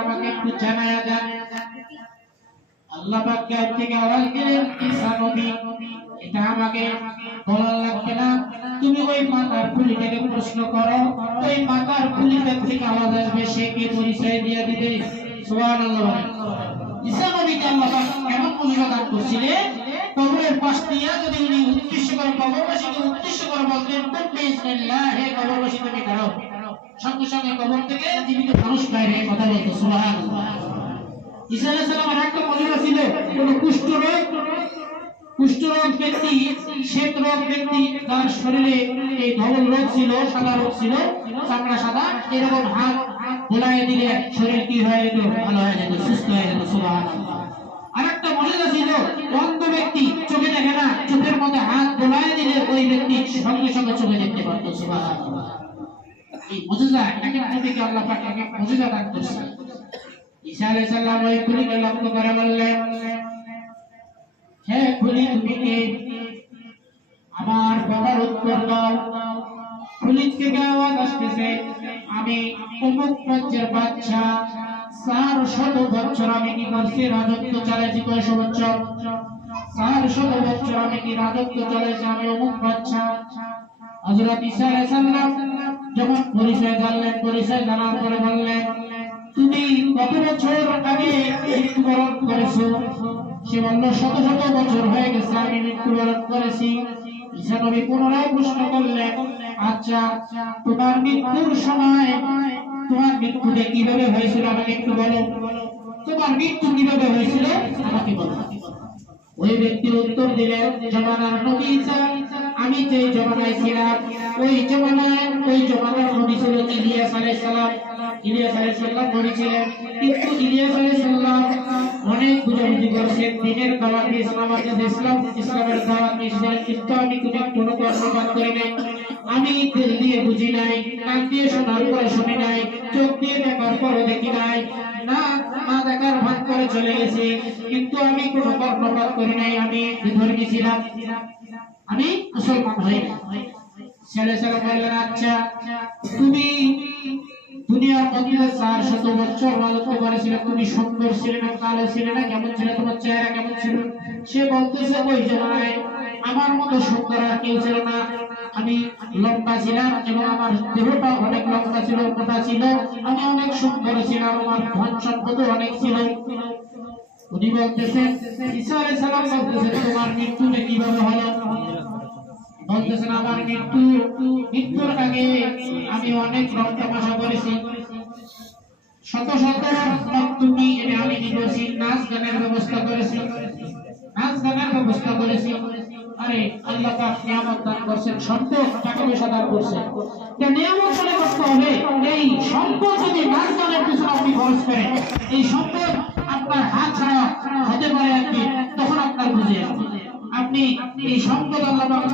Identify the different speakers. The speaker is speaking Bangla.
Speaker 1: আমাকে একটু জানায়া আল্লাহ পাক থেকে আওয়াজ এটা আমাকে বলার লাগবে না। তুমি ওই মাতার পুলিটাকে প্রশ্ন করো। ওই মাতার পুলিটার থেকে আওয়াজ আসবে, সে কি পরিচয় দিয়ে দিবে? সুবহানাল্লাহ। ঈসা নবীকে আল্লাহ পাক এমন দান করছিলেন? কবরের পাশ দিয়ে যদি উনি উদ্দেশ্য করে, কবরবাসীকে উদ্দেশ্য করে বলতেন কবরবাসী তুমি দাঁড়াও। সঙ্গে সঙ্গে কবর থেকে জীবিত মানুষ বাইরে কথা বলতো আর একটা মহিলা ছিল অন্ধ ব্যক্তি, চোখে দেখে না, চোখের মধ্যে হাত বোলায় দিলে ওই ব্যক্তি সঙ্গে সঙ্গে চোখে দেখতে পারতো, সুবহানাল্লাহ। এই মুজিজা নবীকে আল্লাহ পাক একে আমি কি করছি? রাজত্ব চালাইছি কয়শো বছর? চার শত বছর আমি কি রাজত্ব চালাইছি? আমি অমুক বাচ্চা হযরত ঈসা আলাইহিস যখন পরিচয় জানলেন, পরিচয় জানার পরে বললেন, তুমি কত বছর আগে মৃত্যুবরণ করেছ? সে বলল, শত শত বছর হয়ে গেছে, আমি মৃত্যুবরণ করেছি। ঈসা নবী পুনরায় প্রশ্ন করলেন আচ্ছা তোমার মৃত্যুর সময়, তোমার মৃত্যুটা কীভাবে হয়েছিল আমাকে একটু বলো? তোমার মৃত্যু কীভাবে হয়েছিল? আমাকে বলো। ওই ব্যক্তি উত্তর দিলেন, জমানার নবী ঈসা আমি যে জমানায় ছিলাম ওই জমানায় ওই জমানার নবী ইলিয়াস আলাইহিস সালাম, ইলিয়াস আলাইহিস সালাম নবী কিন্তু ইলিয়াস আলাইহিস সালাম অনেক বুঝাবুঝি করেছেন দিনের দাওয়াত ইসলাম ইসলাম, ইসলামের দাওয়াত দিয়েছিলেন কিন্তু আমি কোনো কোনো কর্মকাণ্ড করি নাই। আমি দিল দিয়ে বুঝি নাই, কান দিয়ে শোনার পরে শুনি নাই, চোখ দিয়ে দেখার পরে দেখি নাই। না না দেখার ভাগ করে চলে গেছি, কিন্তু আমি কোনো কর্মপাত করি নাই, আমি বিধর্মী ছিলাম। আমি মুসলমান ছেলে ছেলে বললেন আচ্ছা তুমি দুনিয়ার চার শত বছর রাজত্ব করেছিলে তুমি সুন্দর ছিলে না, কালো ছিলে না, কেমন ছিল, তোমার চেহারা কেমন ছিল? সে বলতেছে, ওই আমার মতো সুন্দর আর কেউ ছিল না। আমি লম্বা ছিলাম এবং আমার দেহটা অনেক লম্বা ছিল, মোটা ছিল। আমি অনেক সুন্দর ছিলাম, আমার ধন সম্পদ অনেক ছিল। উনি বলতেছেন আলাইহিস সালাম বলতেছেন, তোমার মৃত্যুটা কীভাবে হলো? বলতেছেন, আমার মৃত্যু, মৃত্যুর আগে আমি অনেক রং তামাশা করেছি। শত শত তুমি আমি করেছি নাচ গানের ব্যবস্থা করেছি, নাচ গানের ব্যবস্থা করেছি। আরে, আল্লাহ নিয়ামত দান করছেন, সম্পদ টাকা পয়সা দান করছেন নিয়ামত